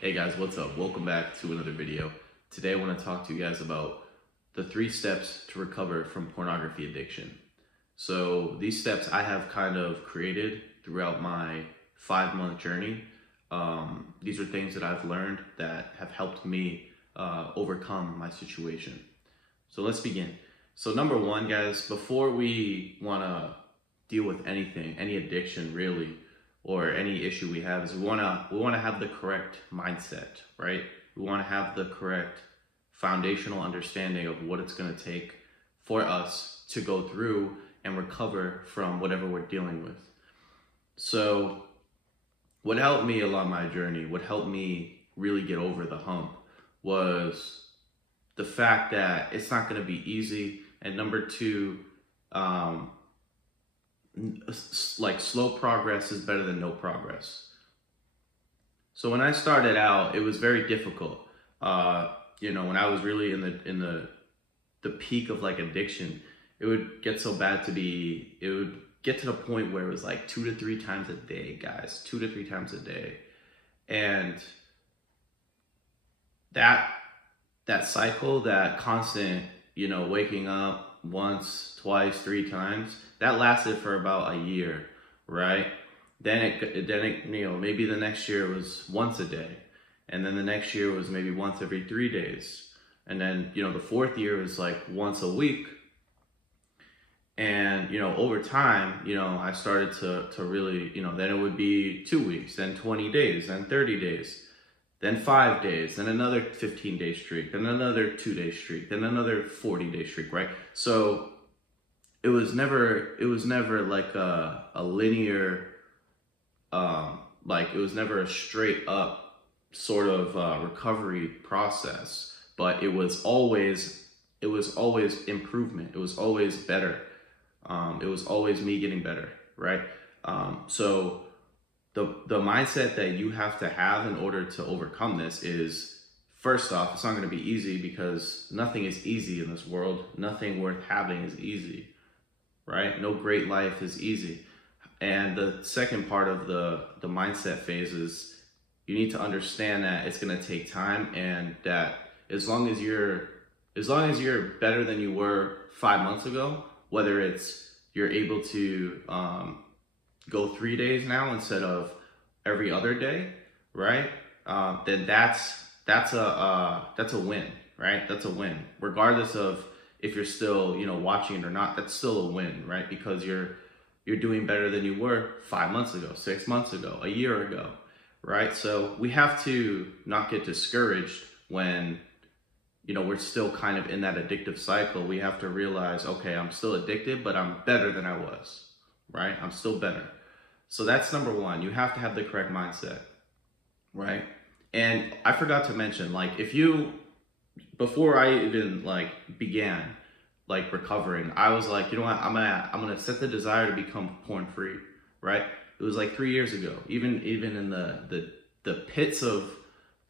Hey guys, what's up? Welcome back to another video. Today I want to talk to you guys about the 3 steps to recover from pornography addiction. So these steps I have kind of created throughout my 5-month journey. These are things that I've learned that have helped me overcome my situation. So let's begin. So number 1, guys, before we want to deal with anything, any addiction really, or any issue we have, is we want to have the correct mindset, right? We want to have the correct foundational understanding of what it's going to take for us to go through and recover from whatever we're dealing with. So what helped me along my journey, what helped me really get over the hump, was the fact that it's not going to be easy. And number 2, like slow progress is better than no progress. So when I started out, it was very difficult. When I was really in the peak of like addiction, it would get so bad it would get to the point where it was like 2 to 3 times a day, guys, 2 to 3 times a day. And that cycle, that constant, waking up once, twice, 3 times, that lasted for about a year, right? Then it maybe the next year was once a day. And then the next year was maybe once every 3 days. And then, the 4th year was like once a week. And, over time, I started to really, then it would be 2 weeks, then 20 days, then 30 days, then 5 days, then another 15-day streak, then another 2-day streak, then another 40-day streak, right? So it was never like a linear, it was never a straight up sort of recovery process, but it was always improvement. It was always better. It was always me getting better, right? So the mindset that you have to have in order to overcome this is, first off, it's not going to be easy, because nothing is easy in this world. Nothing worth having is easy, right? No great life is easy. And the second part of the mindset phase is you need to understand that it's going to take time, and that as long as you're better than you were 5 months ago, whether it's you're able to go 3 days now instead of every other day, right? Then that's a win, right? That's a win, regardless of if you're still watching it or not. That's still a win, right? Because you're doing better than you were 5 months ago, 6 months ago, a year ago, right? So we have to not get discouraged when we're still kind of in that addictive cycle. We have to realize, okay, I'm still addicted, but I'm better than I was, right? I'm still better. So that's number 1. You have to have the correct mindset, right? And I forgot to mention, before I even began recovering, I was like, I'm gonna set the desire to become porn free, right? It was like 3 years ago. Even in the pits of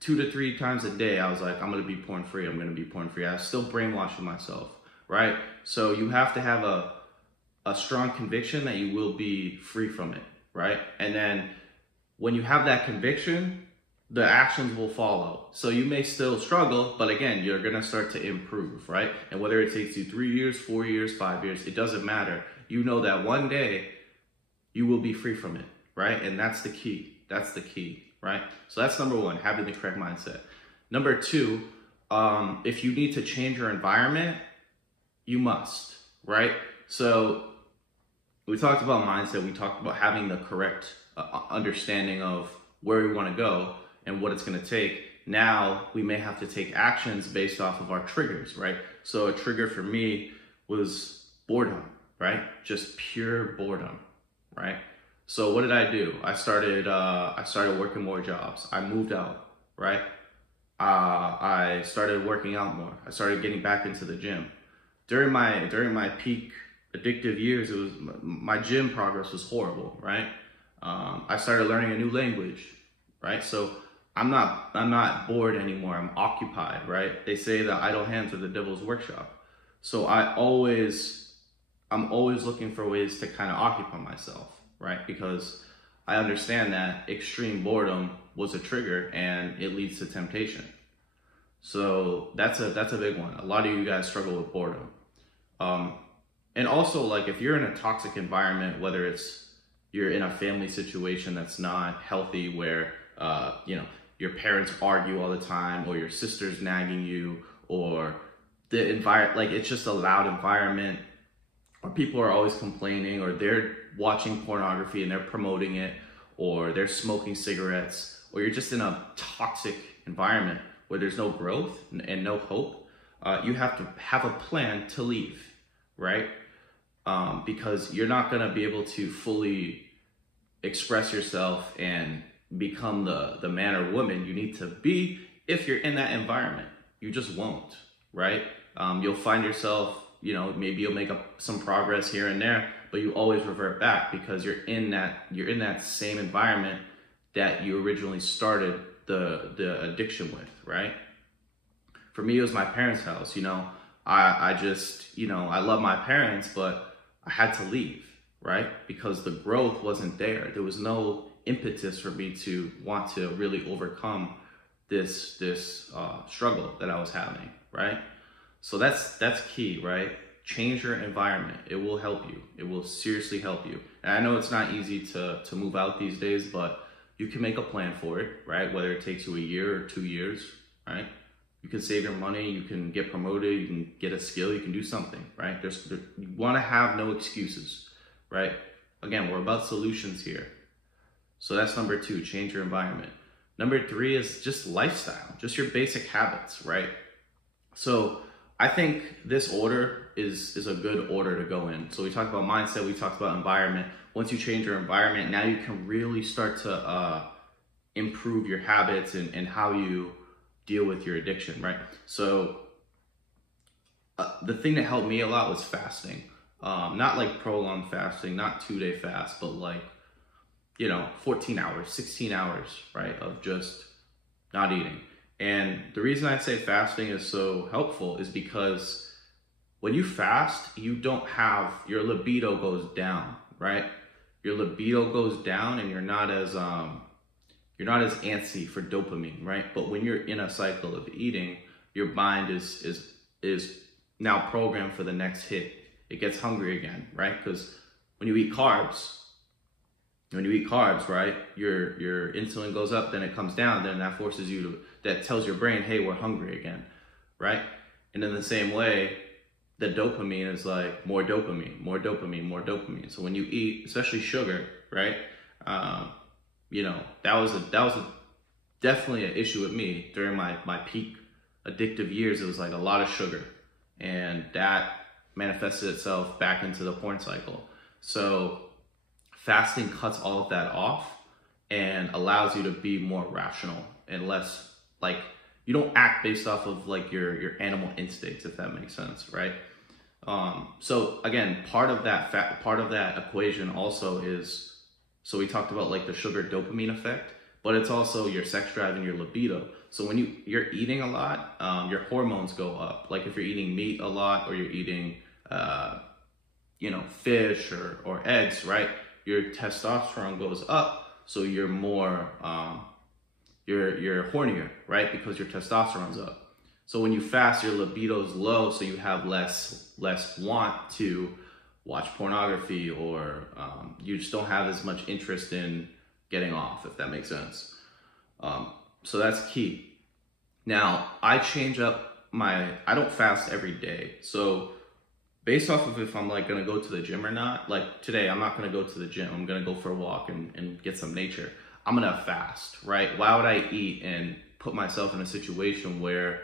2 to 3 times a day, I was like, I'm gonna be porn free. I'm gonna be porn free. I was still brainwashing myself, right? So you have to have a strong conviction that you will be free from it, right? And then when you have that conviction, the actions will follow. So you may still struggle, but again, you're gonna start to improve, right? And whether it takes you 3 years, 4 years, 5 years, it doesn't matter. You know that one day you will be free from it, right? And that's the key. That's the key, right? So that's number 1, having the correct mindset. Number 2, if you need to change your environment, you must, right? So we talked about mindset. We talked about having the correct understanding of where we want to go and what it's going to take. Now we may have to take actions based off of our triggers, right? So a trigger for me was boredom, right? Just pure boredom, right? So what did I do? I started working more jobs. I moved out, right? I started working out more. I started getting back into the gym. During my peak addictive years, my gym progress was horrible, right? I started learning a new language, right? So I'm not bored anymore. I'm occupied, right? They say that idle hands are the devil's workshop. So I'm always looking for ways to kind of occupy myself, right? Because I understand that extreme boredom was a trigger and it leads to temptation. So that's a big one. A lot of you guys struggle with boredom. And also, like, if you're in a toxic environment, whether it's you're in a family situation that's not healthy, where your parents argue all the time, or your sister's nagging you, or the environment, like, it's just a loud environment, or people are always complaining, or they're watching pornography and they're promoting it, or they're smoking cigarettes, or you're just in a toxic environment where there's no growth and no hope, you have to have a plan to leave, right? Because you're not gonna be able to fully express yourself and become the man or woman you need to be if you're in that environment. You just won't, right? You'll find yourself, maybe you'll make some progress here and there, but you always revert back because you're in that same environment that you originally started the addiction with, right? For me, it was my parents' house. I just, I love my parents, but I had to leave, right? Because the growth wasn't there. There was no impetus for me to want to really overcome this struggle that I was having, right? So that's key, right? Change your environment. It will help you. It will seriously help you. And I know it's not easy to move out these days, but you can make a plan for it, right? Whether it takes you a year or 2 years, right? You can save your money, you can get promoted, you can get a skill, you can do something, right? You want to have no excuses, right? Again, we're about solutions here. So that's number 2, change your environment. Number 3 is just lifestyle, just your basic habits, right? So I think this order is a good order to go in. So we talked about mindset, we talked about environment. Once you change your environment, now you can really start to improve your habits and how you deal with your addiction, right? So the thing that helped me a lot was fasting. Not like prolonged fasting, not 2-day fast, but like, 14 hours, 16 hours, right, of just not eating. And the reason I say fasting is so helpful is because when you fast, your libido goes down, right? Your libido goes down and you're not as antsy for dopamine, right? But when you're in a cycle of eating, your mind is now programmed for the next hit. It gets hungry again, right? Because when you eat carbs, right, your insulin goes up, then it comes down, then that that tells your brain, hey, we're hungry again, right? And in the same way, the dopamine is like more dopamine, more dopamine, more dopamine. So when you eat, especially sugar, right? That was definitely an issue with me during my peak addictive years. It was like a lot of sugar, and that manifested itself back into the porn cycle. So fasting cuts all of that off and allows you to be more rational and less like, you don't act based off of like your animal instincts, if that makes sense, right? So again, part of that equation also is, so we talked about like the sugar dopamine effect, but it's also your sex drive and your libido. So when you're eating a lot, your hormones go up. Like if you're eating meat a lot, or you're eating, fish or eggs, right? Your testosterone goes up, so you're more, you're hornier, right? Because your testosterone's up. So when you fast, your libido's low, so you have less want to watch pornography, or you just don't have as much interest in getting off, if that makes sense. So that's key. Now, I change up I don't fast every day. So based off of if I'm like gonna go to the gym or not, like today, I'm not gonna go to the gym. I'm gonna go for a walk and get some nature. I'm gonna fast, right? Why would I eat and put myself in a situation where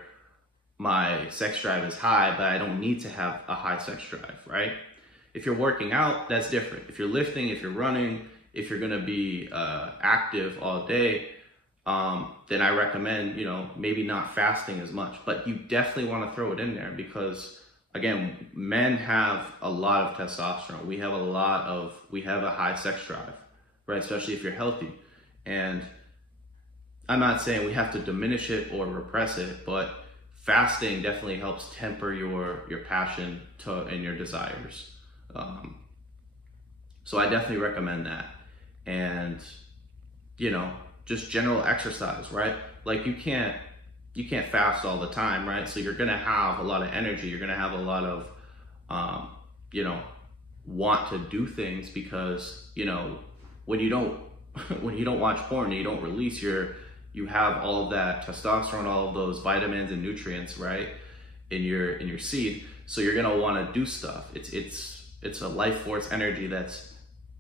my sex drive is high, but I don't need to have a high sex drive, right? If you're working out, that's different. If you're lifting, if you're running, if you're gonna be active all day, then I recommend, maybe not fasting as much, but you definitely wanna throw it in there because, again, men have a lot of testosterone. We have a high sex drive, right? Especially if you're healthy. And I'm not saying we have to diminish it or repress it, but fasting definitely helps temper your passion and your desires. So I definitely recommend that. And you know, just general exercise, right? Like you can't fast all the time, right? So you're gonna have a lot of energy. You're gonna have a lot of, you know, want to do things because, you know, when you don't when you don't watch porn, you don't release you have all of that testosterone, all of those vitamins and nutrients, right, in your seed. So you're gonna want to do stuff. It's a life force energy that's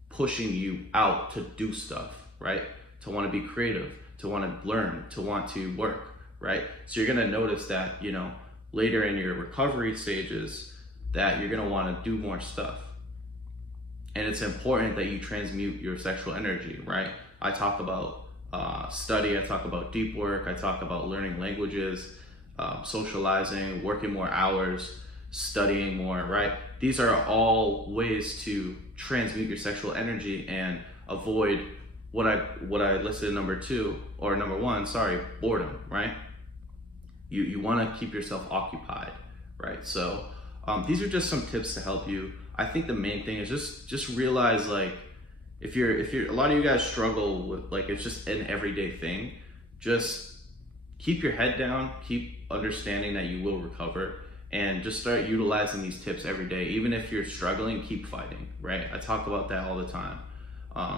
pushing you out to do stuff, right? To want to be creative, to want to learn, to want to work, right? So you're gonna notice that, you know, later in your recovery stages that you're gonna want to do more stuff. And it's important that you transmute your sexual energy, right? I talk about study, I talk about deep work, I talk about learning languages, socializing, working more hours, studying more, right? These are all ways to transmute your sexual energy and avoid what I listed number one, boredom, right? You want to keep yourself occupied, right? So these are just some tips to help you. I think the main thing is just realize, like, if you're a lot of you guys struggle with, like, it's just an everyday thing. Just keep your head down, keep understanding that you will recover, and just start utilizing these tips every day. Even if you're struggling, keep fighting, right? I talk about that all the time.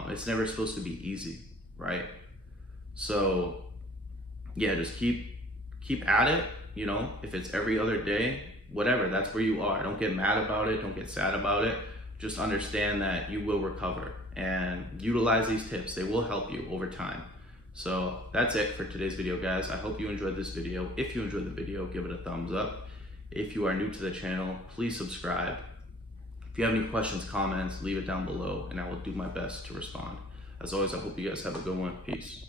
It's never supposed to be easy, right? So yeah, just keep at it. You know, if it's every other day, whatever, that's where you are. Don't get mad about it, don't get sad about it. Just understand that you will recover and utilize these tips. They will help you over time. So that's it for today's video, guys. I hope you enjoyed this video. If you enjoyed the video, give it a thumbs up. If you are new to the channel, please subscribe. If you have any questions, comments, leave it down below and I will do my best to respond. As always, I hope you guys have a good one. Peace.